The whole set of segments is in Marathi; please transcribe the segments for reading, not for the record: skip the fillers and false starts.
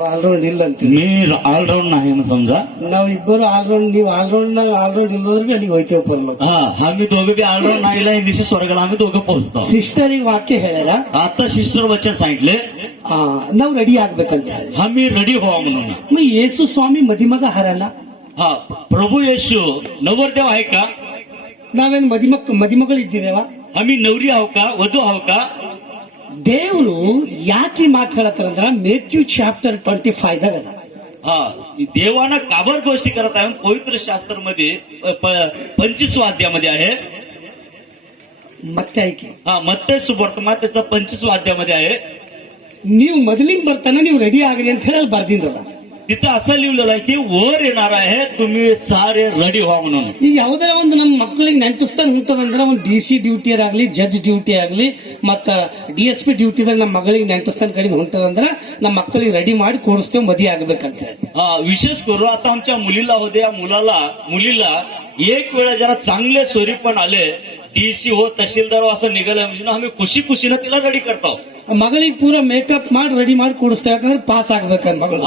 ಆಲ್ರೌಂಡ್ ಇಲ್ಲ ಅಂತೀವಿ. ನೀ ಆಲ್ರೌಂಡ್ नाही मग समजा. ನಾವು ಇಬ್ಬರು ಆಲ್ರೌಂಡ್, ನೀವು ಆಲ್ರೌಂಡ್ ಇಲ್ಲವರೆಗೂ ಅಲ್ಲಿಗೆ ಹೋಯ್ತೇವೆ परमत. हा आम्ही दोघे बी ऑलराऊंड नाहीला दिवशी स्वर्गाला आम्ही दोघं पोहोचतो. ಸಿಸ್ಟರಿಗೆ वाक्य ಹೇಳ್ಯಾರ, आता सिस्टर वचन सांगितले ನಾವು ರೆಡಿ ಆಗ್ಬೇಕಂತ ಹೇಳಿ. आम्ही रेडी व्हावं म्हणून. मग येसू स्वामी ಮದಿಮಗ ಹರಲ್ಲ, हा प्रभू येशू नवरदेव आहे का? ನಾವೇನು ಮದಿಮಗಳು ಇದ್ದೀರೇವ? आम्ही नवरी आहो का, वधू आहो का? ದೇವರು ಯಾಕೆ ಮಾತು ಹೇಳತ್ತಾರಂದ್ರ ಮೇಥ್ಯू ಚಾಪ್ಟರ್ 25 ದಾಗ ಅದ. हा देवानं काबर गोष्टी करत आहे पवित्र शास्त्र मध्ये 25 अध्यायामध्ये आहे. ಮತ್ತೆ ऐकी, हा मत्ते सुवर्तमान त्याचा 25 अध्यायामध्ये आहे. ನೀವು ಮೊದಲಿಂದ ಬರ್ತಾನ ನೀವು ರೆಡಿ ಆಗ್ರಿ ಅಂತ ಹೇಳಿ ಬರ್ದಿಂದಲ್ಲ. तिथं असं लिहिलेलं आहे की वर येणार आहे तुम्ही सारे रेडी व्हा म्हणून. ಈಗ ಯಾವುದೇ ಒಂದು ನಮ್ಮ ಮಕ್ಕಳಿಗೆ ನೆಂಟಿಸ್ತಾನೆ ಹೊಂಟದಂದ್ರ ಒಂದು DC ಡ್ಯೂಟಿ ಆಗ್ಲಿ, ಜಡ್ಜ್ ಡ್ಯೂಟಿ ಆಗ್ಲಿ, ಮತ್ತ DSP ಡ್ಯೂಟಿದಾಗ ನಮ್ಮ ಮಗಳಿಗೆ ನೆಂಟಿಸ್ತಾನ ಕಡೆಗೆ ಹೊಂಟದಂದ್ರ ನಮ್ಮ ಮಕ್ಕಳಿಗೆ ರೆಡಿ ಮಾಡಿ ಕೂಡಿಸ್ತೇವೆ ಮದುವೆ ಆಗ್ಬೇಕಂತ ಹೇಳಿ. विशेष करू आता आमच्या मुलीला होते, या मुलीला एक वेळा जरा चांगले स्वरूपण आले, DC हो तहसीलदार हो असं निघालं म्हणजे आम्ही खुशीनं तिला रेडी करतो. ಮಗಳಿಗೆ ಪೂರ ಮೇಕಪ್ ಮಾಡಿ ರೆಡಿ ಮಾಡಿ ಕೂಡಿಸ್ತೇವೆ, ಯಾಕಂದ್ರೆ ಪಾಸ್ ಆಗ್ಬೇಕಂತ ಮಗಳು.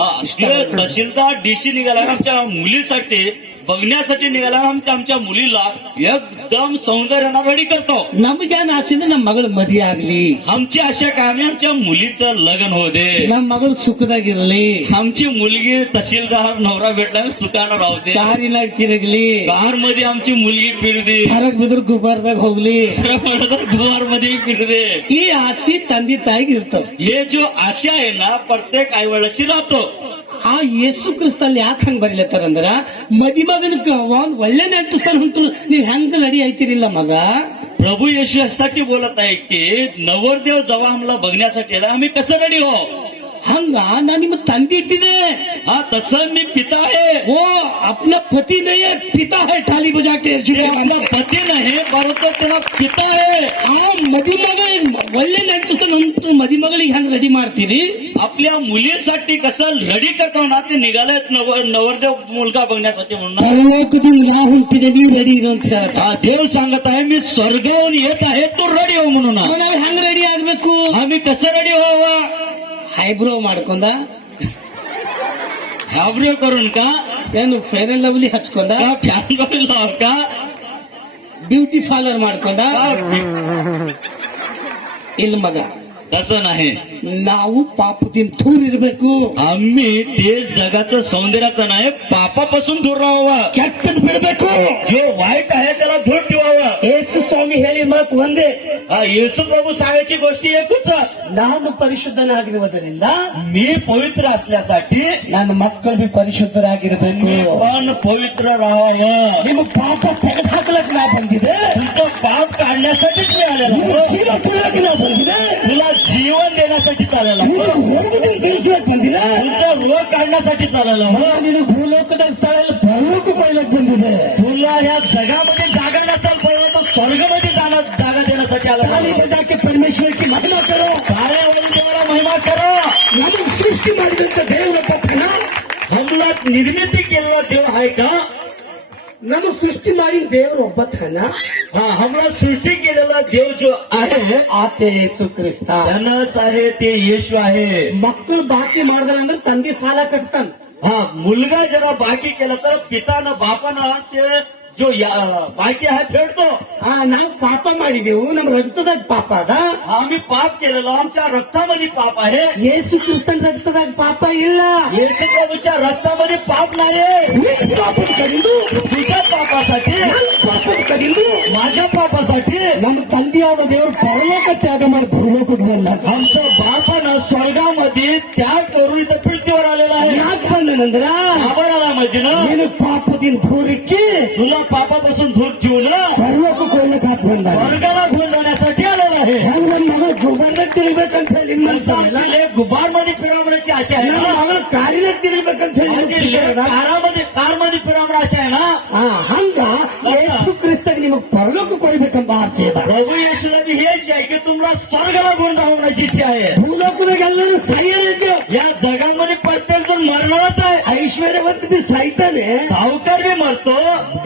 तहसीलदार DC निघाला आमच्या मुलीसाठी बघण्यासाठी निघाला, आमच्या मुलीला एकदम सौंदर्यानं रेडी करतो. ನಮಗೇನ್ ಆಸೆ ಅಂದ್ರೆ ನಮ್ಮ ಮಗಳು ಮದುವೆ ಆಗ್ಲಿ, आमची आशा काय आम्ही आमच्या मुलीचं लग्न होऊ दे, ನಮ್ಮ ಮಗಳು ಸುಖದಾಗಿರ್ಲಿ, आमची मुलगी तहसीलदार नवरा भेटला सुखानं राहू दे, ಕಾರಿನಾಗ ತಿರುಗಲಿ, कार मध्ये आमची मुलगी फिरदे, ಹೊರಗ್ ಬಿದ್ರ ಗುಬ್ಬಾರ್ದಾಗ ಹೋಗ್ಲಿ, गुहार मध्ये फिरदे. ಈ ಆಸೆ ತಂದೆ ತಾಯಿಗೆ ಇರ್ತದೆ. हे जो आशा आहे ना प्रत्येक आई वडिलाची राहतो. ಆ ಯೇಸು ಕ್ರಿಸ್ತಲ್ಲಿ ಯಾಕೆ ಹಂಗ ಬರೀಲತ್ತಾರಂದ್ರ ಮದಿಮಗನ ಒಂದ್ ಒಳ್ಳೆ ನೆಂಟಿಸ್ತಾನ ಹೊಂಟು ನೀವ್ ಹೆಂಗ ರೆಡಿ ಆಯ್ತಿರಿಲ್ಲ ಮಗ. प्रभू येशू यासाठी बोलत आहे की नवरदेव जेव्हा आम्हाला बघण्यासाठी आला आम्ही कसं रेडी हो. ಹಂಗ ನಾ ನಿಮ್ಮ ತಂದೆ ಇಟ್ಟಿದೆ. हा तसं मी पिता आहे. ಓ अपना पति नहीं है, पिता है. ठाली बजा के पती नाही परंतु त्याला पिता आहे. ಆ ಮದಿಮಗ ಒಳ್ಳೆ ನೆಂಟಿಸ್ತಾನ ಹೊಂಟು ಮದಿಮಗಳಿಗೆ ಹೆಂಗ್ ರೆಡಿ ಮಾಡ್ತೀರಿ? आपल्या मुलीसाठी कसं रेडी करतो ना ते निघालेत नवरदेव मुलगा बघण्यासाठी म्हणून. ಪರಲೋಕದಿಂದ ನಾ ಹೊಂಟಿದೆ, ನೀವು ರೆಡಿ ಇರು ಅಂತ ಹೇಳತ್ತ. हा देव सांगत आहे मी स्वर्गावरून येत आहे तो रेडी हो म्हणून. ನಾವು ಹೆಂಗ್ ರೆಡಿ ಆಗ್ಬೇಕು? आम्ही कसं रेडी व्हावा? ಹೈಬ್ರೋ ಮಾಡ್ಕೊಂಡ, हॅब्रो करून का, ಏನು ಫೇರ್ ಅಂಡ್ ಲವ್ಲಿ ಹಚ್ಕೊಂಡ, फॅन लाव का, ಬ್ಯೂಟಿ ಪಾರ್ಲರ್ ಮಾಡ್ಕೊಂಡ? ಇಲ್ಲ ಮಗ, तसं नाही. ನಾವು ಪಾಪದಿಂದ ದೂರ ಇರಬೇಕು. आम्ही ते जगाचं सौंदर्याचं नाही पापापासून दूर राहावं. ಕೆಟ್ಟದ್ ಬಿಡಬೇಕು. जो वाईट आहे त्याला दूर ठेवावं. ಯೇಸು ಸ್ವಾಮಿ ಹೇಳಿ ಮಾತು ಒಂದೇ, येशू प्रभू सांगायची गोष्टी एकच, ನಾನು ಪರಿಶುದ್ಧನಾಗಿರುವುದರಿಂದ मी पवित्र असल्यासाठी ನನ್ನ ಮಕ್ಕಳು ಬಿ ಪರಿಶುದ್ಧರಾಗಿರ್ಬೇಕು. पण पवित्र राहावं. ನಿಮ್ಮ ಪಾಪ ತೆಗೆದು ಹಾಕ್ಲಕ್ ನಾ ಬಂದಿದೆ, तुमचं पाप काढण्यासाठीच मी आलेलो ನಿಮ್ಮ आहे. ಜೀವ ತುಳಿಯಕ್ಕೆ ನಾ ಬಂದಿದೆ, तुला जीवन देण्यासाठी चाललेला आहे. ನಿಮ್ಮ ಹೊರಗಡೆ ಬೀಳ್ಸಕ್ ಬಂದಿದೆ, तुमचा रोग काढण्यासाठी चाललेला आहे. ನೀನು ಭೂಲೋಕದ ಸ್ಥಳ ಪರಲೋಕ ಪಡೆಯಕ್ ಬಂದಿದೆ. तुला या जगामध्ये जागा नसाल पहिला तर स्वर्गमध्ये जागा देण्यासाठी आला. ತಾಳಿ ಬಜಾಕೆ ಪರಮೇಶ್ವರ की महिमा करो. साऱ्या वडील देवाला महिमा करा. ನಮಗೆ ಸೃಷ್ಟಿ ಮಾಡಿದಂತ ದೇವರ ಪಕ್ಕನ हमला निर्मिती केलेला देव आहे का? ನಮ್ಮ ಸೃಷ್ಟಿ ಮಾಡಿದ ದೇವರು ಒಬ್ಬತನ. हा हमला सृष्टी केलेला देव जो आहे ಆತೆ ಯೇಸು ಕ್ರಿಸ್ತ. त्यानंच आहे ते येशू आहे. ಮಕ್ಕಳು ಬಾಕಿ ಮಾಡಿದ್ರ ಅಂದ್ರೆ ತಂದೆ ಸಾಲ ಕಟ್ತಾನ. हा मुलगा जेव्हा बाकी केला तर पितानं बापानं ते जो बाकी आहे फेडतो. ನಾವು ಪಾಪ ಮಾಡಿದೆವು, ನಮ್ಮ ರಕ್ತದಾಗ ಪಾಪ ಅದ. आम्ही पाप केलेलं आमच्या रक्तामध्ये पाप आहे. ಯೇಸು ಕ್ರಿಸ್ತನ ರಕ್ತದಾಗ ಪಾಪ ಇಲ್ಲ. येशू प्रभूच्या रक्तामध्ये पाप नाही. ನೀನು ಪಾಪದ ಕಡಿದು, तुझ्या पापासाठी ಪಾಪದ ಕಡಿದು माझ्या पापासाठी ನಮ್ಮ ತಂದೆಯಾದ ದೇವರು ಪರಲೋಕ ತ್ಯಾಗ ಮಾಡಿ ಭೂಲೋಕಕ್ಕೆ ಬಂದ. आमच्या बापानं स्वर्गामध्ये त्याग करून इथं पृथ्वीवर आलेला आहे. ಯಾಕೆ ಬಂದನಂದ್ರ आभार आला म्हणजे ना ನೀನು ಪಾಪದಿಂದ ದೂರಕ್ಕೆ तुला पापापासून दूर ठेवून ಪರಲೋಕಕ್ಕೆ ಹೋಗ್ಲಿಕ್ಕೆ ಹಾಕಿ ಬಂದ. स्वर्गाला घेऊन जाण्यासाठी आलेला आहे. ಹೆಂಗ್ ನನ್ನ ಮಗ ಗುಬ್ಬಾರ್ದಾಗ ತಿರುಗಬೇಕಂತ ಹೇಳಿ माणसाची गुबार मध्ये फिरवण्याची आशा आहे ನನ್ನ ना. ಮಗ ಕಾರಿನಾಗ ತಿರುಗಬೇಕಂತ ಹೇಳಿ कारमध्ये फिरवणं आशा आहे ना. ಹಂಗ ಯೇಸು ಕ್ರಿಸ್ತಗೆ ನಿಮಗೆ ಪರಲೋಕಕ್ಕೆ ಹೋಗ್ಬೇಕಂತ ಆಸೆ ಅದ. प्रभू येशूला बी हेच आहे की तुम्हाला स्वर्गाला घेऊन जाण्याची इच्छा आहे. ಭೂಲೋಕದಾಗ ಎಲ್ಲರೂ ಸಾಯ್ಯಾರಿದ್ದೆ, या जगामध्ये प्रत्येक जण मरणारच आहे. ಐಶ್ವರ್ಯವಂತ ಬಿ ಸಾಯ್ತಾನೆ, सावकार बी मरतो,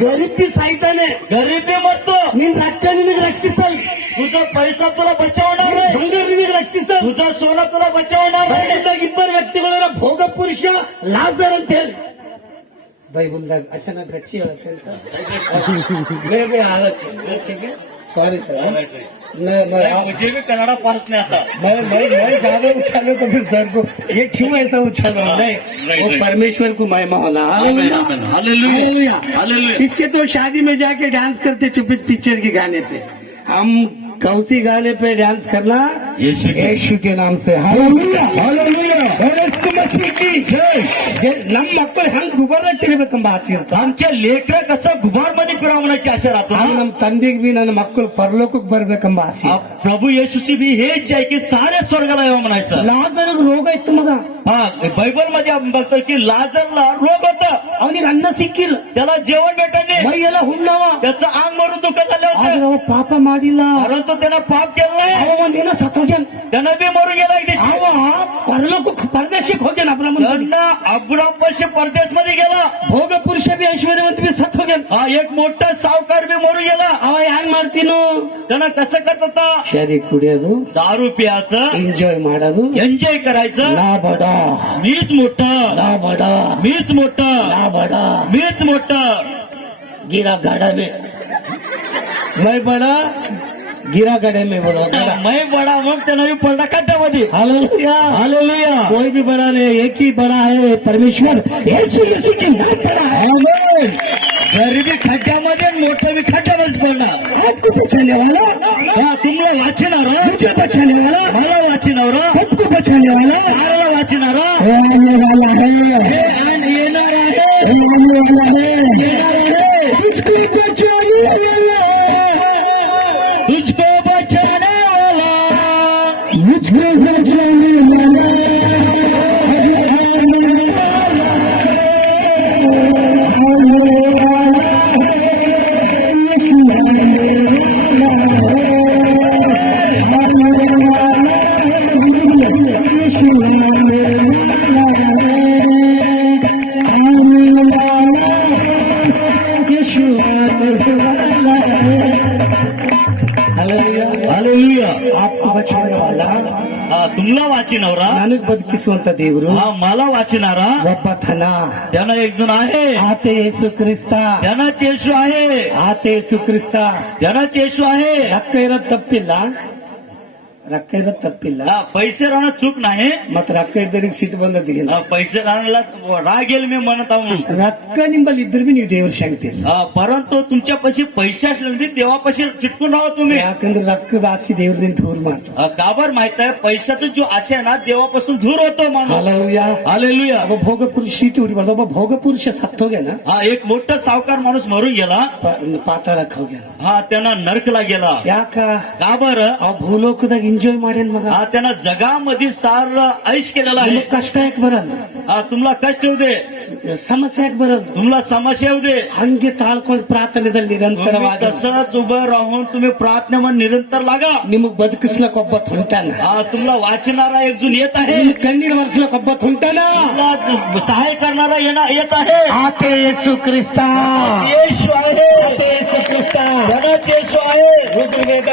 ಗರೀಬ್ ಬಿ ಸಾಯ್ತಾನೆ. गरीब बी मरतो. ನಿನ್ ರಕ್ತ ನಿನಗೆ ರಕ್ಷಿಸಲ್. तुझा पैसा तुला बचावणार नाही, ಬಂಗಾರ ನಿನಗೆ ರಕ್ಷಿಸ तुझा सोनं तुला बचावणार नाही. ಬೈಬಲ್ದಾಗ ಇಬ್ಬರು ವ್ಯಕ್ತಿಗಳ ಭೋಗ ಪುರುಷ ಲಾಜರ್ ಅಂತ ಹೇಳಿ ಬೈಬಲ್ದಾಗ ಅಚಾನಕ್ ಹಚ್ಚಿ ಹೇಳತ್ತೇನೆ ಸರ್ सॉरी सर मुझे भी कन्नड़ा पास नहीं आता. मैं ज्यादा उछालो तो फिर सर को ये क्यों ऐसा उछालो नहीं वो परमेश्वर को महिमा होला हालेलुया, हालेलुया. इसके तो शादी में जाके डांस करते चुप पिक्चर के गाने पे हम कौसी गाने पे डांस करना यीशु के- यीशु के नाम से हालेलुया हालेलुया ಯೇಸು ಮಸೀಹ್ की जय ನಮ್ಮ ಮಕ್ಕಳು ಹಂಗ್ ಗುಬಾರಟ್ಟಿರ್ಬೇಕಂಬ ಆಸೆ ಇರ್ತ आमच्या लेकरं कसं गुबार मध्ये फिरवण्याची आशा राहतो ಹಂಗ ना. ನಮ್ಮ ತಂದೆಗೆ बी ನನ್ನ मಕ್ಕಳು ಪರಲೋಕಕ್ಕೆ ಬರ್ಬೇಕಂಬ ಆಸೆ आ, प्रभू येशूची बी हेच आहे की सारे स्वर्गाला यावं म्हणायचं. ಲಾಜರ್ಗ್ ರೋಗ ಇತ್ತು ಮಗ हा बायबल मध्ये आपण बघतो की लाजरला रोग होता, ಅವನಿಗೆ ಅನ್ನ ಸಿಕ್ಕಿಲ್ಲ त्याला जेवण भेटत नाही, ಮೈ ಎಲ್ಲ ಹುಣ್ಣವ त्याचं अंग मरून दुःख झालं ಆದ್ರೆ होतं, ಅವ ಪಾಪ ಮಾಡಿಲ್ಲ परंतु त्यानं पाप केलं नाही, ಅವ ಒಂದಿನ ಸತ್ತೋಗ್ಯಾನ त्यानं बी मरून गेला एक दिवशी. ಅವ ಪರಲೋಕಕ್ಕೆ ಪರದೇಶಕ್ಕೆ ಹೋಗ್ಯಾನ ಅಬ್ರಾಹ್ಮನ त्यांना अब्राम पश्चिम परदेश मध्ये गेला. ಭೋಗ ಪುರುಷ ಬಿ ಐಶ್ವರ್ಯವಂತ ಬಿ ಸತ್ ಹೋಗ್ಯಾನ हा एक मोठा सावकार बी मरून गेला. ಅವ ಹ್ಯಾಂಗ್ ಮಾಡ್ತೀನೋ त्यानं कसं करत होता, ಶರಿ ಕುಡಿಯೋದು दारू प्यायचं, ಎಂಜಾಯ್ ಮಾಡೋದು एन्जॉय करायचं, ನಾ ಬಡ मीच मोठा, ನಾ बಡ मीच मोठा, ನಾ बಡ मीच मोठा. गिरा गाड़ा में मैं बड़ा गिरा गाड़े में बोलो गाड़ा मैं बडा मग त्यानं बी पडला खड्ड्यामध्ये. Hallelujah hallelujah. कोई भी बड़ा नहीं एक ही बड़ा है परमेश्वर यीशु यीशु के नाम बड़ा है आमीन गरीबी खड्ड्यामध्ये मोठं बी खड्ड्यामध्येच पडणार. आपको बचाने वाला हा तुम्हाला वाचणार, मुझे बचाने वाला मला वाचणार, सबको बचाने वाला मला वाचणार, वो आने वाला है येणार आहे, वो आने वाला है येणार आहे. तुझको बचाने वाला तुझको बचाने वाला, मुझको बचाने वाला हालेलुया. आपको बचाने वाला हा तुम्हाला वाचिनवरा, ನನಗ್ ಬದುಕಿಸುವಂತ ದೇವರು हा मला वाचणारा ಒಬ್ಬ ಥನ त्यानं एक जण आहे, ಆತ ಯೇಸು ಕ್ರಿಸ್ತ त्यानं चेशू आहे, ಆತ ಯೇಸು ಕ್ರಿಸ್ತ त्यानं चेशू आहे. ರೊಕ್ಕ ಇರೋದ್ ತಪ್ಪಿಲ್ಲ ರೊಕ್ಕ ಇರೋದ್ ತಪ್ಪಿಲ್ಲ हा, पैसे राहणं चूक नाही, ಮತ್ ರೊಕ್ಕ ಇದ್ದರಿಗೆ ಸಿಟ್ಟು ಬಂದದಿಲ್ಲ हा, पैसे राहण्याला राग येईल मी म्हणत आहो. ರೊಕ್ಕ ನಿಂಬಲ್ಲಿ ಇದ್ರು ಬಿ ನೀವು ದೇವ್ರ ಶಾಂತಿಲ್ಲ हा, परंतु तुमच्यापाशी पैसे असले देवापाशी चिटकून राहा तुम्ही. ಯಾಕಂದ್ರೆ ರೊಕ್ಕದ ಆಸೆ ದೇವ್ರಿಂದ ದೂರ ಮಾಡ್ತಾರೆ हा, का बरं माहित आहे, पैशाचा जो आशा आहे ना देवापासून दूर होतो माणूस. Hallelujah hallelujah. ಒಬ್ಬ ಭೋಗ ಪುರುಷ ಸೀಟಿ ಹೊಡಿಬಾರ್ದು ಒಬ್ಬ ಭೋಗ ಪುರುಷ ಸತ್ತು ಹೋಗ್ಯಾನ हा एक मोठा सावकार माणूस मरून गेला. ಪಾತಾಳಕ್ ಹೋಗ್ಯಾನ हा त्यांना नरकला गेला. ಯಾಕ का बरं, ಆ ಭೂಲೋಕದಾಗ ಎಂಜಾಯ್ ಮಾಡ್ಯಾನ ಮಗ हा त्यांना जगामध्ये सार ऐश केलेला आहे. ನಿಮಗ್ ಕಷ್ಟ ಯಾಕೆ ಬರಲ್ಲ हा तुम्हाला कष्ट येऊ दे, ಸಮಸ್ಯೆ ಯಾಕೆ ಬರಲ್ಲ तुम्हाला समस्या येऊ दे, ಹಂಗೆ ತಾಳ್ಕೊಂಡು ಪ್ರಾರ್ಥನೆದಲ್ಲಿ तुम्ही ನಿರಂತರವಾದ तसंच उभं राहून तुम्ही प्रार्थनेमध्ये निरंतर लागा. ನಿಮಗ್ ಬದುಕಿಸ್ಲಕ್ ಒಬ್ಬ ಹೊಂಟಾನ हा तुम्हाला वाचणारा एक जण येत आहे, ನಿಮ್ ಕಣ್ಣೀರ್ ಬರ್ಸ್ಲಕ್ ಒಬ್ಬ ಹೊಂಟಾನ तुम्हाला सहाय्य करणारा येत आहे. ಆತ ಯೇಸು ಕ್ರಿಸ್ತ येशू आहे, ಯೇಸು ಕ್ರಿಸ್ತ धनाचे येशू आहे. ಋಗ್ವೇದ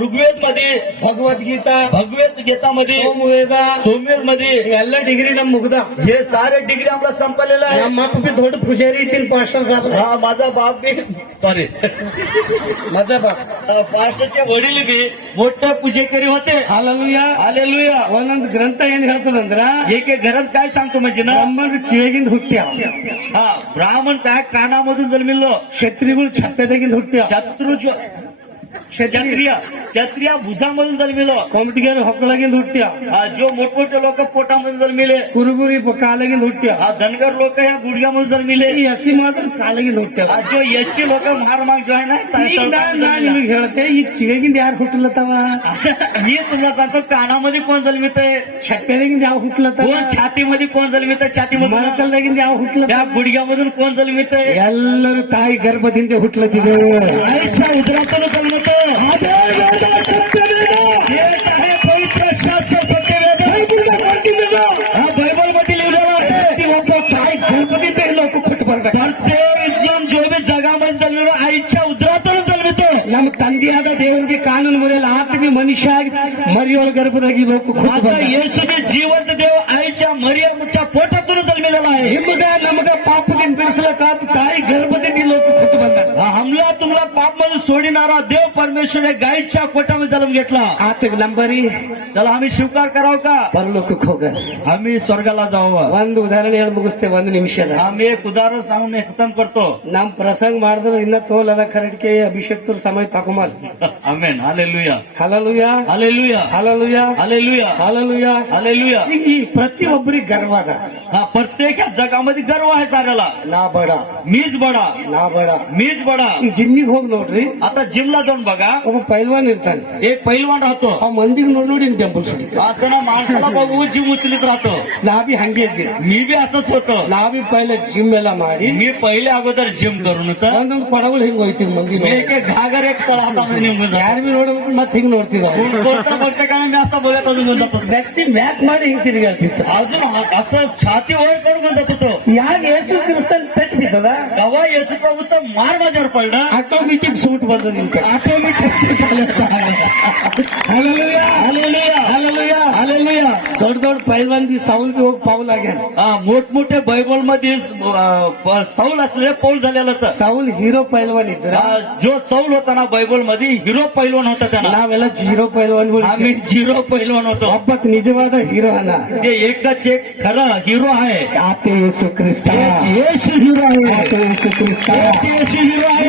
ऋग्वेद मध्ये, ಭಗವದ್ಗೀತಾ भगवत गीतामध्ये, ಸೋಮವೇದ सोमवेद मध्ये ಎಲ್ಲ ಡಿಗ್ರಿ ನಮ್ ಮುಗ್ದ हे सारे डिग्री आम्हाला संपलेलं आहे. ನಮ್ಮ ಅಪ್ಪ ಬಿ ದೊಡ್ಡ ಪೂಜಾರಿ ಇದ್ದೀನಿ ಪಾಸ್ಟರ್ ಸಾಹೇब हा माझा बाप बी सॉरी ಮಜಾ ಬಾಪ್ पास्टरचे वडील बी मोठे पूजेकरी होते. Hallelujah hallelujah. ಒಂದೊಂದು ಗ್ರಂಥ ಏನ್ ಹೇಳ್ತದಂದ್ರ एक एक घरात काय सांगतो म्हणजे ना, ಬ್ರಹ್ಮನ ಕಿವಿಗಿಂದ ಹುಟ್ಟ್ಯಾವ हा ब्राह्मण त्या कानामधून जन्मिलो, ಕ್ಷತ್ರಿಗಳು ಛಪ್ಪೆದಾಗಿಂದ ಹುಟ್ಟ್ಯಾವ शत्रू क्षत्रिय क्षत्रिय भुजामधून जन्मिलो, ಕೊಮಟಿಗೆರು ಹೊಕ್ಕಳಾಗಿಂದ ಹುಟ್ಟ್ಯಾವ हा जो मोठमोठे लोक पोटामधून जन्मिले, ಕುರುಬುರಿ ಕಾಲಾಗಿಂದ ಹುಟ್ಟ್ಯಾವ हा धनगर लोक ह्या गुडघ्यामधून जन्मिले, ಈ ಹಸಿ ಮಾತ್ರ ಕಾಲಾಗಿಂದ ಹುಟ್ಟ್ಯಾವ हा जो एसटी लोक महारमाग जो आहे ಈಗ ನಾ ನಿಮಗೆ ಹೇಳ್ತೆ ಈ ಕಿವಿಗಿಂದ ಯಾರು ಹುಟ್ಟಲತ್ತವ मी तुला सांगतो कानामध्ये कोण जन्मितय, छप्प्याದಾಗಿಂದ ಯಾವ ಹುಟ್ಟಲತ್ತವ कोण छातीमध्ये कोण जन्मितय, छातीमधून ಮೊಳಕಲ್ದಾಗಿಂದ ಯಾವ ಹುಟ್ಟಲತ್ತ त्या गुडघ्यामधून कोण जन्मितय, ಎಲ್ಲರೂ ತಾಯಿ ಗರ್ಭದಿಂದ ಹುಟ್ಟಲತ್ತಿದ್ದೇವೆ आईच्या उदरातून जन्मतय. पवित्र शास्त्र सत्यवेद हा बायबल मध्ये लिहिलेला आहे. ಒಬ್ಬ ತಾಯಿ ಗರ್ಭದಿಂದ ಲೋಕ ಹುಟ್ಟು ಬರ್ಬೇಕು प्रत्येक जण जो बी जगामध्ये जन्मलो आईच्या उदरातून जन्मितो. ನಮ್ಮ ತಂದೆ ತಂದೆಯಾದ ದೇವರಿಗೆ ಕಾನೂನು ಮುರಿಯಲ್ಲ ಆತ ಬಿ ಮನುಷ್ಯ ಆಗಿ मरियोळ गर्भदागी लोक आता येशू बी जिवंत देव आईच्या मरियमच्या पोटातून जन्मलेला आहे ನಿಮಗ ನಮಗ ಪಾಪದಿಂದ ಬಿಡಿಸಲಕ್ಕಾದ ತಾಯಿ ಗರ್ಭದಿಂದ लोक खुट ಬಂದ हमला तुमला पाप मध्ये सोडणारा देव परमेश्वर गायीच्या पोटामध्ये जन्म घेतला ಆತಗ ನಂಬರಿ त्याला आम्ही स्वीकार करावं का ಪರಲೋಕಕ್ಕೆ ಹೋಗ आम्ही स्वर्गाला जावं ಒಂದು ಉದಾಹರಣೆ ಹೇಳಿ ಮುಗಿಸ್ತೇವೆ 1 ನಿಮಿಷದ आम्ही एक उदाहरण सांगून खतम करतो ನಮ್ ಪ್ರಸಂಗ ಮಾಡಿದ್ರು ಇನ್ನ ತೋಲದ ಕರಡಿಕೆ ಅಭಿಷೇಕ್ತರು ಸಮಯ ತಗೊಂಬಲ್ amen hallelujah hallelujah hallelujah hallelujah hallelujah hallelujah hallelujah ಈ ಪ್ರತಿಯೊಬ್ಬರಿಗೆ ಗರ್ವ ಅದ हा प्रत्येक जगामध्ये गर्व आहे साऱ्याला ನಾ ಬಡ मीच बडा ನಾ बಡ मीच बडा ಈ ಜಿಮ್ಮಿಗೆ ಹೋಗಿ ನೋಡ್ರಿ आता जिमला जाऊन बघा ಒಬ್ಬ ಪೈಲ್ವಾನ್ ಇರ್ತಾನೆ एक पैलवान राहतो ಆ ಮಂದಿಗೆ ನೋಡಿ ನೋಡಿ ಟೆಂಪಲ್ ಸುಡಿತ असं ना माणसाला बघू जीव उचलीत राहतो ನಾ ಬಿ ಹಂಗೆ ಇದ್ದೆ मी बी असंच होतो ನಾ ಬಿ ಪೈಲೆ ಜಿಮ್ ಎಲ್ಲ ಮಾಡಿ मी पहिले अगोदर जिम करूनच ಒಂದೊಂದು ಕೊಡಗಳು ಹಿಂಗ್ ಹೋಯ್ತಿದ್ ಮಂದಿ मी एक एक घागर एक तळ हातामध्ये निघून जातो. ಯಾರು ಬಿ ನೋಡ್ಬೇಕು ಮತ್ತೆ ಹಿಂಗ್ ನೋಡ್ತಿದ್ದ कोणतं बघते का मी असं बघत अजून जातो ವ್ಯಕ್ತಿ ಮ್ಯಾಕ್ ಮಾಡಿ ಹಿಂಗ್ ತಿರುಗಾಡ್ತಿತ್ತು अजून असं छाती वर पडून जात होतो ಯಾಕೆ ಯೇಸು ಕ್ರಿಸ್ತನ್ ಪೆಟ್ ಬಿದ್ದದ तेव्हा येशू प्रभूचा मार माझ्यावर पडला ಆಟೋಮೆಟಿಕ್ ಸೂಟ್ ಬಂದದ ಇಂತ ದೊಡ್ಡ ದೊಡ್ಡ ಪೈಲ್ವಾನ್ ಬಿ ಸೌಲ್ ಬಿ ಹೋಗಿ ಪಾऊल ಆಗ್ಯಾನ मोठमोठे बैबल मध्ये सौल असलेले पौल झालेलं ಸೌಲ್ ಹೀರೋ ಪೈಲ್ವಾನ್ ಇದ್ರ जो सौल होता ना बैबल मध्ये हिरो पैलवान होता त्यांना ನಾವೆಲ್ಲ ಜೀರೋ ಪೈಲ್ವಾನ್ಗಳು आम्ही झिरो पैलवान होतो ಒಬ್ಬಕ್ ನಿಜವಾದ ಹೀರೋ ಅಲ್ಲ ते एकच एक खरं हिरो आहे ಆತ ಯೇಸು ಕ್ರಿಸ್ತ येशू हिरो आहे ಆತ ಯೇಸು ಕ್ರಿಸ್ತ येशू हिरो आहे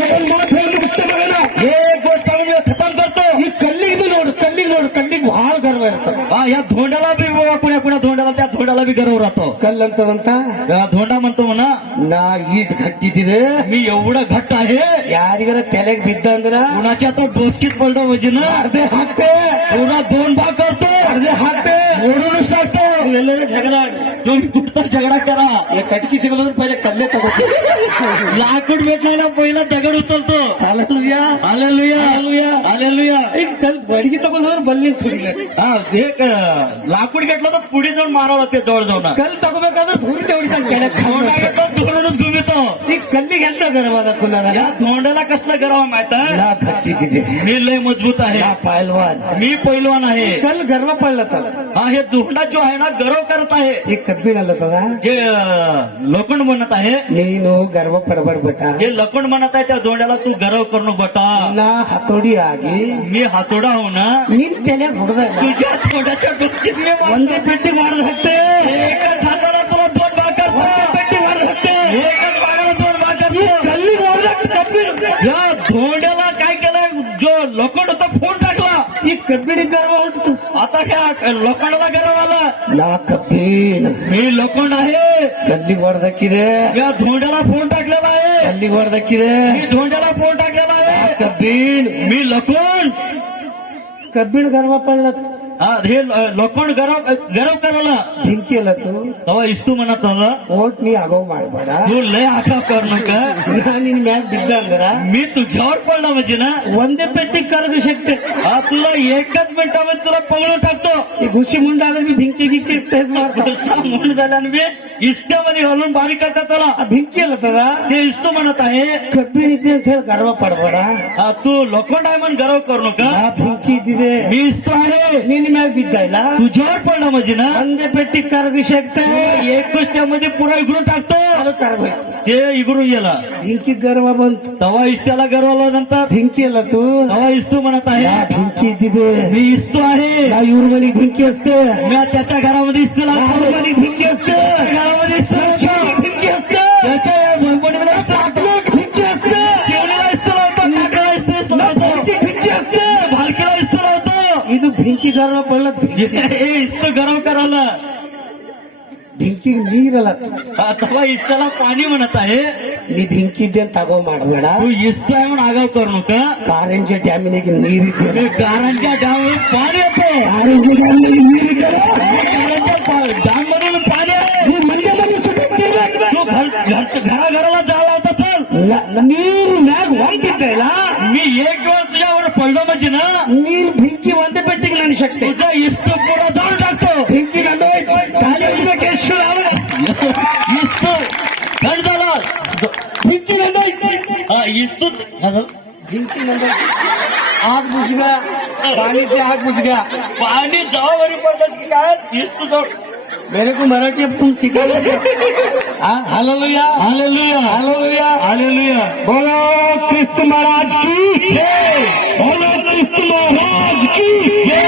हे गोष्ट आम्ही खतम करतो ಈ ಕಲ್ಲಿಗೆ ಬಿ ನೋಡು ಕಲ್ಲಿಗೆ ಬಹಳ ಗರ್ವ ಇರ್ತದೆ या धोंड्याला बी कुण्या कुण्या धोंड्याला त्या धोंड्याला बी गर्व राहतो ಕಲ್ಲಂತದಂತ या धोंडा म्हणतो म्हणा ನಾ ಈಟ್ ಗಟ್ಟಿದ್ದಿದೆ मी एवढं घट्ट आहे ಯಾರಿಗಾರ ತಲೆಗೆ ಬಿದ್ದ ಅಂದ್ರ कुणाच्या तो डोसकीत पडतो वजन अर्धे हाकते पुन्हा 2 भाग करतो अर्धे हाकते मोडूनच टाकतो ಇವೆಲ್ಲರೂ ಜಗಳ तुम्ही कुठं झगडा करा हे कटकी सिगल पहिले कल्ले तगोते लाकूड भेटला पहिला दगड उचलतो हालेलुया हालेलुया हालेलुया हालेलुया एक कल बडगी तಗೊಂಡ್ರೆ बल्ली थुಡಿಲ್ಲ हा एक लाकूड घेतलं तर पुढे जाऊन मारावं लागते जवळ जाऊन कल तಗೋಬೇಕಾದ್ರೆ थोडी तेवढी केले धोंडा घेतो दुकडूनच घुमितो ಈ ಕಲ್ಲಿಗೆ ಎಂತ ಗರ್ವಾದ ಕುನ್ನಾದ या धोंड्याला कसला गरव माहित आहे ನಾ ಗಟ್ಟಿದ್ದಿದೆ मी लय मजबूत आहे ನಾ ಪೈಲ್ವಾನ್ मी पैलवान आहे कल गर्व पडलत हा हे धोंडा जो आहे ना गरव करत आहे ಈ ಕಬ್ಬಿಣಲ್ಲತದ हे लोखंड म्हणत आहे ನೀನು ಗರ್ವ ಪಡಬೇಡ ಬಟ हे लोखंड म्हणत आहे त्या धोंड्याला तू गरव करू बटा ನಾ ಹತೋಡಿ ಆಗಿ मी हातोडा हो ना ನಿನ್ ತಲೆ ಹೊಡೆದಾಗ तुझ्या धोंड्याच्या डोक्यात मी ಒಂದೇ ಪೆಟ್ಟಿ ಮಾಡಿದ ಹತ್ತೆ एकाच हाताला तुला 2 भाग करतो ಪೆಟ್ಟಿ ಮಾಡಿದ हत्ते एकाच भागाला 2 भाग करतो कल्ली ಹೊಡೆದಾಗ ಕಬ್ಬಿಣ या धोंड्याला काय केलं जो लोखंड होता फोन टाकला ಈ ಕಬ್ಬಿಣ ಗರ್ವ ಹೊರಟಿತು आता ह्या लोखंडाला गरव आला ನಾ ಕಬ್ಬಿಣ मी लोखंड आहे ಕಲ್ಲಿಗೆ ಹೊಡೆದಕ್ಕಿದೆ या धोंड्याला फोन टाकलेला आहे ಕಲ್ಲಿಗೆ ಹೊಡೆದಕ್ಕಿದೆ मी धोंड्याला फोन टाकलेला आहे ಕಬ್ಬಿಣ मी लोखंड ಕಬ್ಬಿಣ ಗರ್ವ ಪಡ್ಲತ್ हा हे लोखंड गरव करायला ಬೆಂಕಿ ಅಲ್ಲತ್ತು तेव्हा इस्तू म्हणत होता ಓಟ್ ನೀ ಆಗೋ ಮಾಡಬೇಡ तू लय आठा करू नका ನಾ ನಿನ್ ಮ್ಯಾಗ ಬಿದ್ದ ಅಂದ್ರ मी तुझ्यावर पडला म्हणजे ना ಒಂದೇ ಪೆಟ್ಟಿ ಕರಗ ಶಕ್ತಿ हा तुला एकच मिनिटामध्ये तुला पळून टाकतो ಈ ಗುಸಿ ಮುಂಡಾದ್ರೆ ನೀ ಬೆಂಕಿ ಗಿಕ್ಕಿ तेच ಮಾಡ್ತಾರ असा म्हणून झाल्यानं मी इस्त्यामध्ये घालून बारीक करतात त्याला ಆ ಬೆಂಕಿ ಅಲ್ಲತ್ತದ ते इस्तू म्हणत आहे ಕಬ್ಬಿಣ ಇದೆ ಅಂತ ಹೇಳಿ ಗರ್ವ ಪಡಬೇಡ हा तू लोखंड आहे म्हणून गरव करू नका ಆ ಬೆಂಕಿ ಇದ್ದಿದೆ मी इस्तू आहे ನಿನ್ನ ಮ್ಯಾಗ ಬಿದ್ದ ಇಲ್ಲ तुझ्यावर पडला म्हणजे ना ಒಂದೇ ಪೆಟ್ಟಿ ಕರಗ ಶಕ್ತಿ एक गोष्टीमध्ये पुरा इकडून टाकतो ಅದು ಕರಗ ते इकडून गेला ಬೆಂಕಿ ಗರ್ವ ಬಂತು तेव्हा इस्त्याला गर्व आला नंतर ಬೆಂಕಿ ಅಲ್ಲತ್ತು तेव्हा इस्तू म्हणत ನಾ आहे ಬೆಂಕಿ ಇದ್ದಿದೆ मी इस्तू आहे ನಾ ಇವ್ರ ಮನೆಗೆ ಬೆಂಕಿ असते मी त्याच्या घरामध्ये इस्तीला ಅವ್ರ ಮನೆಗೆ ಬೆಂಕಿ असते घरामध्ये इस्तीला ಬೆಂಕಿ असते त्याच्या भोंपणीला इस्तीला होता. ಬೆಂಕಿ असते शिवणीला इस्तीला होता काकडाला इस्तीला होता ಬೆಂಕಿ असते भालकीला इस्तीला होतं ಇದು ಬೆಂಕಿ ಗರ್ವ ಪಡ್ಲತ್ हे इस्त गरव करायला ಬೆಂಕಿಗೆ ನೀರಲ್ಲ तेव्हा इस्त्याला पाणी म्हणत आहे ನೀ ಬೆಂಕಿ ಇದೆ ಅಂತ ತಗೋ ಮಾಡಬೇಡ तू इस्त आहे म्हणून आगाव करू नका ಕಾರಂಜಿ ಡ್ಯಾಮಿನಿಗೆ ನೀರಿದೆ ते गारांच्या डॅमवरून पाणी येते ಕಾರಂಜಿ ಡ್ಯಾಮಿನಿಗೆ ನೀರಿದೆ डॅम मधून पाणी आहे ನೀ ಮಂಡ್ಯ ಮನೆ ಸುತ್ತಿರ್ಬೇಕು तू घराघराला जायला होत असेल ನೀರು ಮ್ಯಾಗ ಹೊಂಟಿದ್ದೆ ಇಲ್ಲ मी एक दिवस तुझ्यावर पडलो म्हणजे ना ನೀರು ಬೆಂಕಿ ಒಂದೇ ಪೆಟ್ಟಿಗೆ ನನ್ನ ಶಕ್ತಿ तुझा इस्त पुरा जाऊन टाकतो ಬೆಂಕಿ ನಂದು ತಾಳಿ ಹೊಡಿಬೇಕು ಎಷ್ಟು इस्त थंड झाला ಬೆಂಕಿ ನಂದು इस्तू भिंती नंबर आग बुझ गया, पानी से आग बुझ गया। पाणी जावावरी पडतात की काय हेच तुझं मेरे को मराठी अब तुम सिखा दो। Hallelujah, hallelujah, hallelujah, hallelujah. बोलो क्रिस्त महाराज की जय, बोलो क्रिस्त महाराज की जय।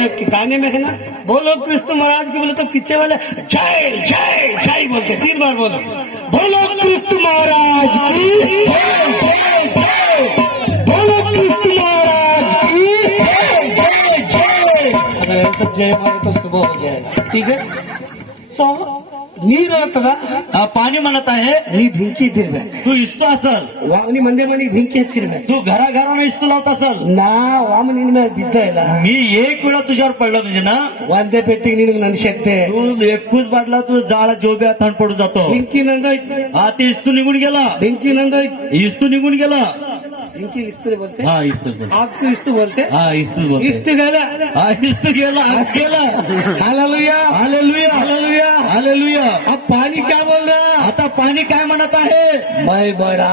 एक गाने में है ना, बोलो क्रिस्त महाराज की, बोले तो पीछे वाले जय जय जय बोलते, 3 बार बोलो, बोलो क्रिस्त महाराज की जय, जय जय, बोलो क्रिस्त महाराज की जय, जय जय। अगर ऐसा जय मारे तो सुबह हो जाएगा, ठीक है। सो ನೀರು ಇರ್ತದ, ಆ ಪಾणी म्हणत आहे ನೀ ಬೆಂಕಿ ಇದ್ದಿರ್ಬೇಕು, तू ಇಸ್ತು असल, ವಾಮನಿ ಮಂದೆ ಮನೆಗೆ ಬೆಂಕಿ ಹಚ್ಚಿರ್ಬೇಕು. तू घराघरानं इस्तू लावत असल. ನಾ ವಾಮನಿನ ಮೇಲೆ ಬಿದ್ದ ಇಲ್ಲ, मी एक वेळा तुझ्यावर पडलं म्हणजे ना, ಒಂದೇ ಪೆಟ್ಟಿಗೆ ನಿನಗೆ ನನ್ನ ಶಕ್ತಿ. तू एकूच बाटला तू जाळा जोब्या थंड पडू जातो. ಬೆಂಕಿ ನಂದ हा ते इस्तू निघून गेला, ಬೆಂಕಿ ನಂದ इस्तू निघून गेला. ಬೆಂಕಿ ಇಸ್ತು बोलते, हा इस्तूच बोल, आपको इस्तु बोलते, हा इस्तूच बोल, इस्तु गेला. हा इस्तू गेला, आज गेला. Hallelujah, hallelujah, hallelujah, hallelujah. अब पानी क्या बोल रहा? आता पाणी काय म्हणत आहे, मैं बड़ा,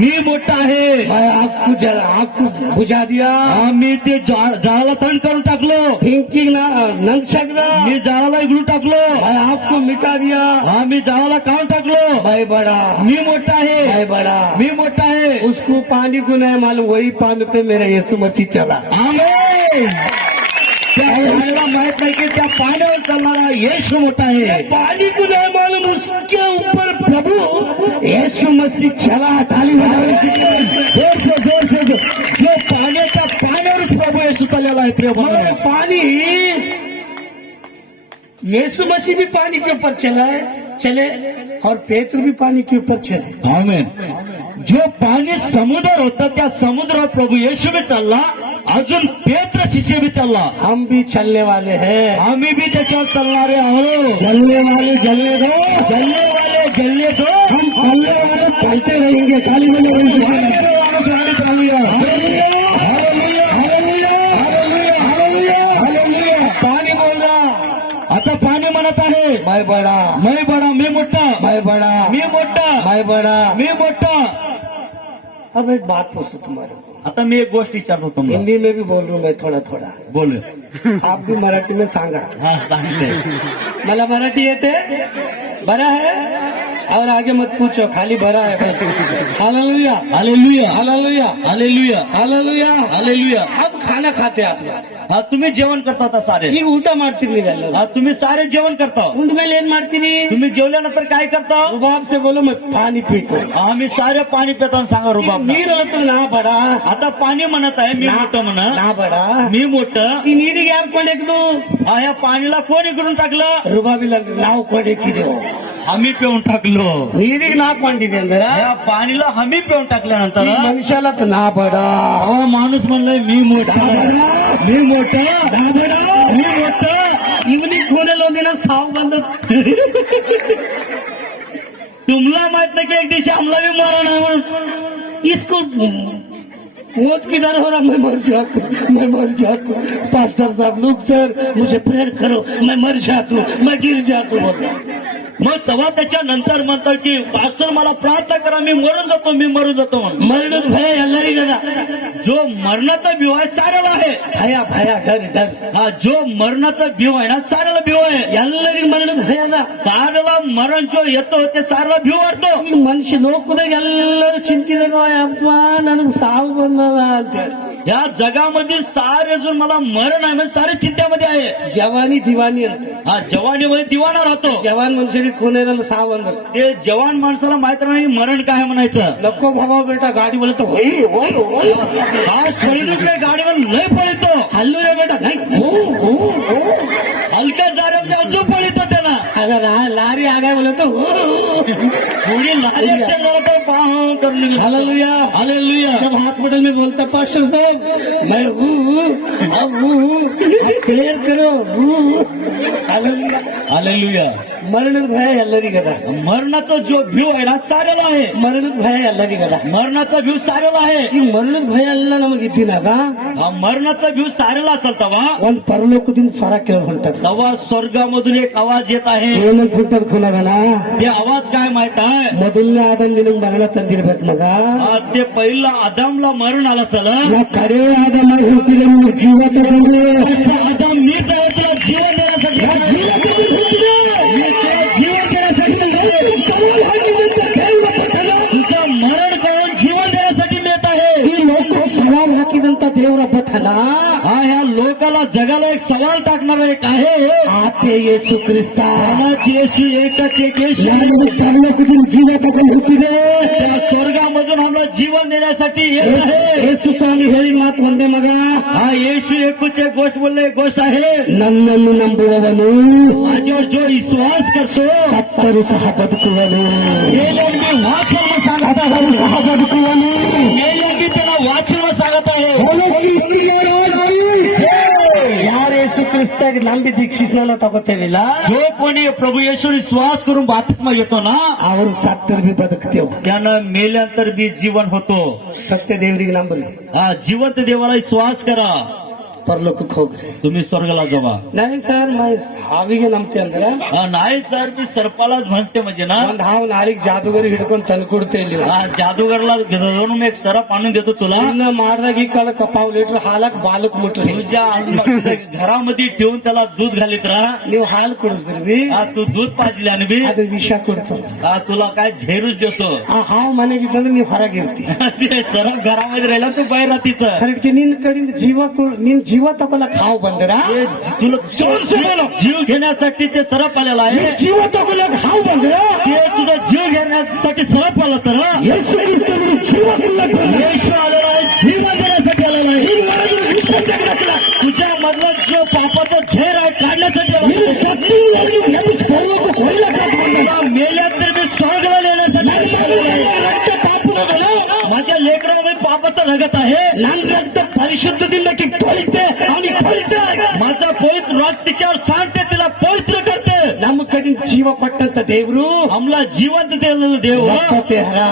मी मोठा आहे. मैं आपको बुझा दिया. आम्ही ते जाळाला थंड करून टाकलो, बेंकी नंद शकदा, मी जाळाला इकडून टाकलो, मैं आपको मिटा दिया. आम्ही जाळाला काढून टाकलो. मैं बड़ा, मी मोठा आहे, मैं बड़ा. मी मोठा आहे. उसको पानी को नहीं मालूम, वही पानी पे मेरा यीशु मसीह चला. आमेन. त्या पाण्याला माहित नाही की त्या पाण्यावर चालणारा येशू मोठा आहे. पानी को नहीं मालूम, उसके ऊपर प्रभु यीशु मसीह चला. ताली बजाओ जोर से जोर से जो पाण्याच्या पाण्यावरच प्रभू येशू चाललेला आहे. प्रिय और बंधू, पानी यीशु मसीह भी पानी के ऊपर चले और पेत्र भी पानी के ऊपर चले. आमेन. जो पाणी समुद्र होतं त्या समुद्रावर प्रभू येशू भी चालला, अजून पेत्र शिष्य भी चालला. हम भी चलने वाले हैं. आम्ही बी त्याच्यावर चालणारे आहोत. चलने वाले जलने दो, जलने वाले जलने दो, हम चलने वाले चलते रहेंगे. खाली में पानी बोल रहा. आता पाणी म्हणत आहे, मैं बड़ा, मैं बडा, मी मोठा, मैं बड़ा, मी मोठा, मैं बड़ा. मी मोठा. अब एक बात पूछूं तुम्हारे को, आता मी एक गोष्ट विचारतो तुम्हाला. हिंदी में भी बोल रहा हूँ मैं थोड़ा थोड़ा, बोल. आप भी मराठी में सांगा. हा सांगितले. मला मराठी येते, बरा है. और आगे मत पूछो, खाली भरा है. Hallelujah, hallelujah, hallelujah, hallelujah, hallelujah. Hallelujah. अब खाना खाते आप लोग, हा तुम्ही जेवण करता आता सारे. ಈಗ ಊಟ ಮಾಡ್ತೀನಿ ನೀವೆಲ್ಲ. हा तुम्ही सारे जेवण करता. ಉಂಡ ಮೇಲೆ ಏನ್ ಮಾಡ್ತೀನಿ? तुम्ही जेवल्यानंतर काय करता? रुबाब से बोलो मैं पानी पीतो. आम्ही सारे पाणी पितो आणि सांगा रुबाब. ನೀರಲ್ಲ तो ನಾ ಬಡ, आता पाणी म्हणत आहे मी मोठं म्हण, ನಾ ಬಡ. मी मोठं. ಈ ನೀರಿಗೆ ಯಾರು ಕೊಂಡೆಕ್ದು? हा या पाणीला कोण इकडून टाकलं? रुबाबिಲ್ಲ, ನಾವು ಕೊಂಡೆಕ್ಕಿದೆವು. आम्ही पिऊन टाकलो. ನೀರಿಗೆ ನಾ ಕೊಂಡಿದೆ ಅಂದ್ರೆ या पाणीला आम्ही पिऊन टाकल्यानंतर ಈ ಮನುಷ್याला तर ನಾ बಡ. हा माणूस म्हणलाय मी मोठा, मी मोठा, मी मोठा. ಇವನಿಗೆ ಕೋಣೆಲ್ಲ ಒಂದಿನ ಸಾವು ಬಂದ. तुमला माहित नाही की एक दिवशी आम्हाला बी मरण आहे म्हणून. इसको मौत की डर हो रहा, मैं मर जाता हूँ, मैं मर जाता हूँ. पास्टर साहब लोग सर मुझे प्रेयर करो, मैं मर जाता हूँ, मैं गिर जाता हूँ बोलता. मग तेव्हा त्याच्यानंतर म्हणतात की पास्टर मला प्रार्थना करा, मी मरून जातो, मी मरून जातो म्हणून. मरण भय ಎಲ್ಲರಿಗದ. जो मरणाचा भीव आहे साऱ्याला आहे. ಭಯ ಭಯ ಡರ್ ಡರ್. हा जो मरणाचा भीव आहे ना साऱ्याला भीव आहे. ಎಲ್ಲರಿಗೂ ಮರಣದ ಭಯ ಅದ. साऱ्याला मरण जो येतो ते साऱ्याला भीव वाटतो. ಈ ಮನುಷ್ಯ ಲೋಕದಾಗ ಎಲ್ಲರೂ ಚಿಂತಿದಾಗ ಅಪ್ಪ ನನಗೆ ಸಾವು ಬಂದದ ಅಂತೇಳಿ. या जगामध्ये सारे जण मला मरण आहे म्हणजे सारे चिंतेमध्ये आहे. ಜವಾನಿ ದಿವಾನಿ ಅಂತ. हा जवानीमध्ये दिवाना राहतो. ಜವಾನ್ ಮನುಷ್ಯರಿಗೆ ಕೋನೇರಲ್ಲ ಸಾವು ಅಂದ್ರೆ ते जवान माणसाला माहित नाही मरण काय म्हणायचं. नको भावा बेटा गाडी बोलतो होय होय होय. हा सैनिकडे गाडीवर लय पळतो. हल्लो रे बेटा नाही. हलक्या जाऱ्यामध्ये अजून पळतो त्याला. अगर लारी आगाय बोलतो थोडी लाल झाला तर पाह करून हालेलुया, हालेलुया. जब हॉस्पिटल में बोलता पास्टर साहब मैं अब क्लियर करो. हालेलुया. हालेलुया. ಮರಣದ ಭಯ ಎಲ್ಲರಿಗದ मरणाचा जो भीव आहे ना साऱ्याला आहे. ಮರಣದ ಭಯ ಎಲ್ಲರಿಗದ मरणाचा भीव साऱ्याला आहे. ಈ ಮರಣದ ಭಯ ಎಲ್ಲ ನಮಗಿದ್ದಿನಾಗ हा मरणाचा भीव साऱ्याला असेल तेव्हा ಒಂದ್ ಪರಲೋಕದಿಂದ ಸ್ವರ ಕೇಳಿ ಹೊಂಟದ तेव्हा स्वर्गामधून एक आवाज येत आहे. ಏನಂತ ಹೊಂಟದ ಖುನಗನ ते आवाज काय माहित आहे? ಮೊದಲನೇ ಆದಮ್ ನಿನಗ್ ಮರಣ ತಂದಿರ್ಬೇಕು ಮಗ ते पहिला आदामला मरण आलं असेल. ನಾ ಕಡೆ ಆದಮ ಹುಟ್ಟಿದ ನಿನ್ನ ಜೀವ ತಗೊಂಡು आदाम मीच आहे तुला जीवन देण्यासाठी. मी तुला जीवन देण्यासाठी ಸವಾಲ್ ಹಾಕಿದಂತ ದೇವ್ರ ಪಟ್ಟಣ, तुझं मरण करून जीवन देण्यासाठी मिळत आहे. ಈ ಲೋಕ ಸವಾಲ್ ಹಾಕಿದಂತ ದೇವರ ಪಠಣ हा ह्या लोकाला जगाला एक सवाल टाकणारा एक आहे. ಆತೆ ಯೇಸು ಕ್ರಿಸ್ತ त्यालाच येशू एकच एक येशू. ನಾನು ಪರಲೋಕದಿಂದ ಜೀವ ತಗೊಂಡು ಹುಟ್ಟಿದೆ. त्या स्वर्गामधून आम्हाला जीवन देण्यासाठी येत आहे. ಯೇಸು ಸ್ವಾಮಿ ಹೇಳಿ ಮಾತು ಒಂದೇ ಮಗ, हा येशू एकूच एक गोष्ट बोलले एक गोष्ट आहे. ನನ್ನನ್ನು ನಂಬುವವನು माझ्यावर जो विश्वास करतो ಸತ್ತರೂ ಸಹ ಬದುಕುವನು. गेले मी वाचन सांगत ಸತ್ತರೂ ಸಹ ಬದುಕುವನು. गेले मी त्याला वाचन सांगत आहे. ಯಾರು ಯೇಸು ಕ್ರಿಸ್ತಾಗಿ ನಂಬಿ ದೀಕ್ಷಿಸ್ನಾನ ತಗೋತೇವಿಲ್ಲ जो कोणी प्रभू येशू विश्वास करून बाप्तिस्मा घेतो ना ಅವರು ಸತ್ತರ್ ಬಿ ಬದುಕ್ತೇವ್. त्यानं मेल्यानंतर बी जीवन होतो. ಸತ್ಯ ದೇವರಿಗೆ ನಂಬ್ರಿ, हा जिवंत देवाला विश्वास करा, ಪರಲೋಕಕ್ಕೆ ಹೋಗ್ರಿ. तुम्ही स्वर्गाला जावा. नाही ಸರ್ ಮೈ ಹಾವಿಗೆ ನಂಬ್ತೆ ಅಂದ್ರ हा नाही सर मी सर्पालाच भंजते म्हणजे ना. ಒಂದ್ ಹಾವು ನಾಳೆಗ್ ಜಾದುಗರಿ ಹಿಡ್ಕೊಂಡ್ ತಂದು ಕೊಡ್ತೇ ಇಲ್ಲಿ. हा जादूगरला घेऊन एक सरप आणून देतो तुला. ಇನ್ನ ಮಾಡ್ದಾಗ ಈ ಕಾಲಕ್ಕ ಪಾವ್ ಲೀಟರ್ ಹಾಲಕ್ ಬಾಲಕ್ ಮುಟ್ರಿ. तुझ्या घरामध्ये ठेवून त्याला दूध घालीत राहा. ನೀವು ಹಾಲು ಕುಡಿಸ್ರಿ, हा तू दूध पाजल्याने बी ಅದು ವಿಷ ಕೊಡ್ತದ. हा तुला काय झेरूच देतो. ಆ ಹಾವು ಮನೆಗಿದ್ದಂದ್ರೆ ನೀವು ಹೊರಗಿರ್ತಿ. ते सरप घरामध्ये राहिला तू बाहेर राहतीच. ಕರೆಕ್ಟ್ ನಿನ್ ಕಡೆಯಿಂದ ನಿನ್ ಜೀವ ತಗೊಳಕ್ ಹಾವು ಬಂದ್ರ तुला जीव घेण्यासाठी ते सरप आलेला आहे. ಜೀವ ತಗೊಳಕ್ ಹಾವು ಬಂದ್ರ ते तुझा जीव घेण्यासाठी सरप आला तर ಯೇಸು ಕ್ರಿಸ್ತನಿಗೆ ಜೀವ ಕೊಡ್ಲಕ್ಕ येशू आलेला आहे, जीवन देण्यासाठी आलेला आहे. तुझ्या मधला जो पापाचा झेर आहे काढण्यासाठी आलेला आहे. मेल्यानंतर मी स्वर्गाला नेण्यासाठी आलेला आहे. माझ्या लेकरामध्ये पापाचा रगत आहे. ನನ್ನ ರಕ್ತ ಪರಿಶುದ್ಧದಿಂದ ತೊಳಿತೆ ಅವನಿಗೆ ತೊಳಿತೆ. माझा पवित्र रक्त तिच्यावर सांगते, तिला पवित्र करते. ನಮ್ಮ ಕಡೆಯಿಂದ ಜೀವ ಕೊಟ್ಟಂತ ದೇವ್ರು आम्हाला जिवंत दिलेलं देव ते हरा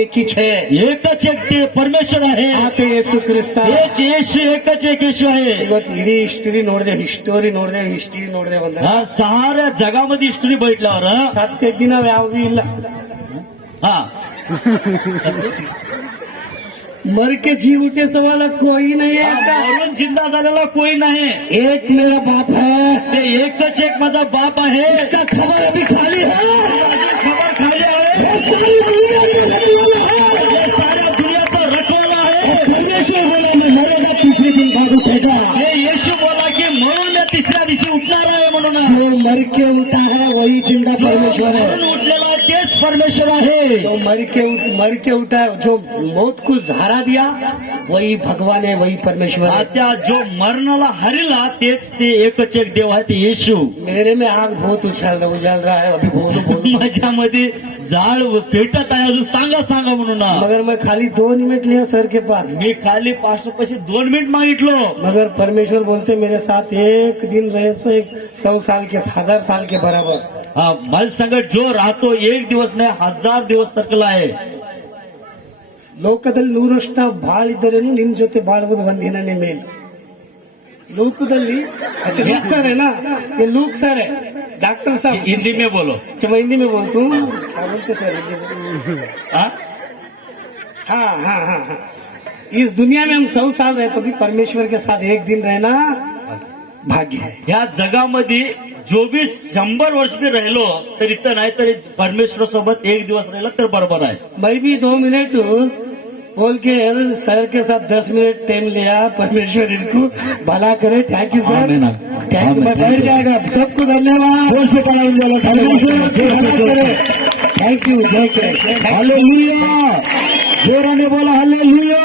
एकीच है. एकच एक ते परमेश्वर आहे. ಆತ ಯೇಸು ಕ್ರಿಸ್ತ. हेच येशू एकच एक येशू आहे. ಇವತ್ತು ಇಡೀ ಹಿಸ್ಟರಿ ನೋಡಿದೆ ಬಂದ हा साऱ्या जगामध्ये हिस्ट्री बघितल्यावर ಸತ್ಯ ದಿನ ಯಾವೂ ಇಲ್ಲ. हा मर के जी उठे सवाल कोई नहीं है. मरून जिंदा झालेला कोई नाही. एक मेरा बाप है, ते एकच एक माझा बाप आहे. इसका खबर अभी खाली है. खबर खाली आहे. साऱ्या दुनियाचा रखवाला आहे. परमेश्वर बोला मैं मरेगा तीसरे दिन बाद उठेगा. हे येशू बोला की म्हणून मी तिसऱ्या दिवशी उठणार आहे म्हणून. जो मर के उठा है वही जिंदा परमेश्वर है. म्हणून उठलेला तेच परमेश्वर आहे. जो मर के उठा है, जो मौत को सहारा दिया वही भगवान है, वही परमेश्वर है. त्या जो मरणाला हरिला तेच ते एकच एक देव आहे, ते येशू. मेरे में आग बहुत उछल रहा है. अभी बोलो माझ्यामध्ये जाळ पेटत आहे. अजून सांगा म्हणून. मगर मैं खाली 2 मिनट लिया सर के पास. मी खाली 500 पैसे 2 मिनिट मागितलो. मगर परमेश्वर बोलते मेरे साथ एक दिन रहे सो 100 साल के 1000 साल के बराबर. हा माझ्या संगत जो राहतो एक दिवस नाही 1000 दिवस सकला आहे. ಲೋಕದಲ್ಲಿ 100 ವರ್ಷ ಬಾಳಿದ್ದರೇನು ನಿಮ್ ಜೊತೆ ಬಾಳುವುದು ಒಂದಿನನೇ ಮೇಲು. ಲೋಕದಲ್ಲಿ लूक सर है ना, ये लूक सर है, डॉक्टर साहब. हिंदी में बोलो. अच्छा मैं हिंदी में बोलता हूँ. क्या बोलते सर हिंदी में? हा? हाँ हाँ हाँ हाँ. इस दुनिया में हम 100 साल रहे तो भी परमेश्वर के साथ एक दिन रहना भाग्य है. ह्या जगामध्ये जो बी 100 वर्ष बी राहिलो तर इथं नाही तरी परमेश्वर सोबत एक दिवस राहिला तर बरोबर आहे. मैं भी 2 मिनट बोल के सर के साथ 10 मिनट टाइम लिया. परमेश्वर इनको भला करे. Thank you sir. आमीन. Thank you. मैं बैठ जाएगा. सबको धन्यवाद. Thank you. हालेलुया. जोराने बोला हालेलुया.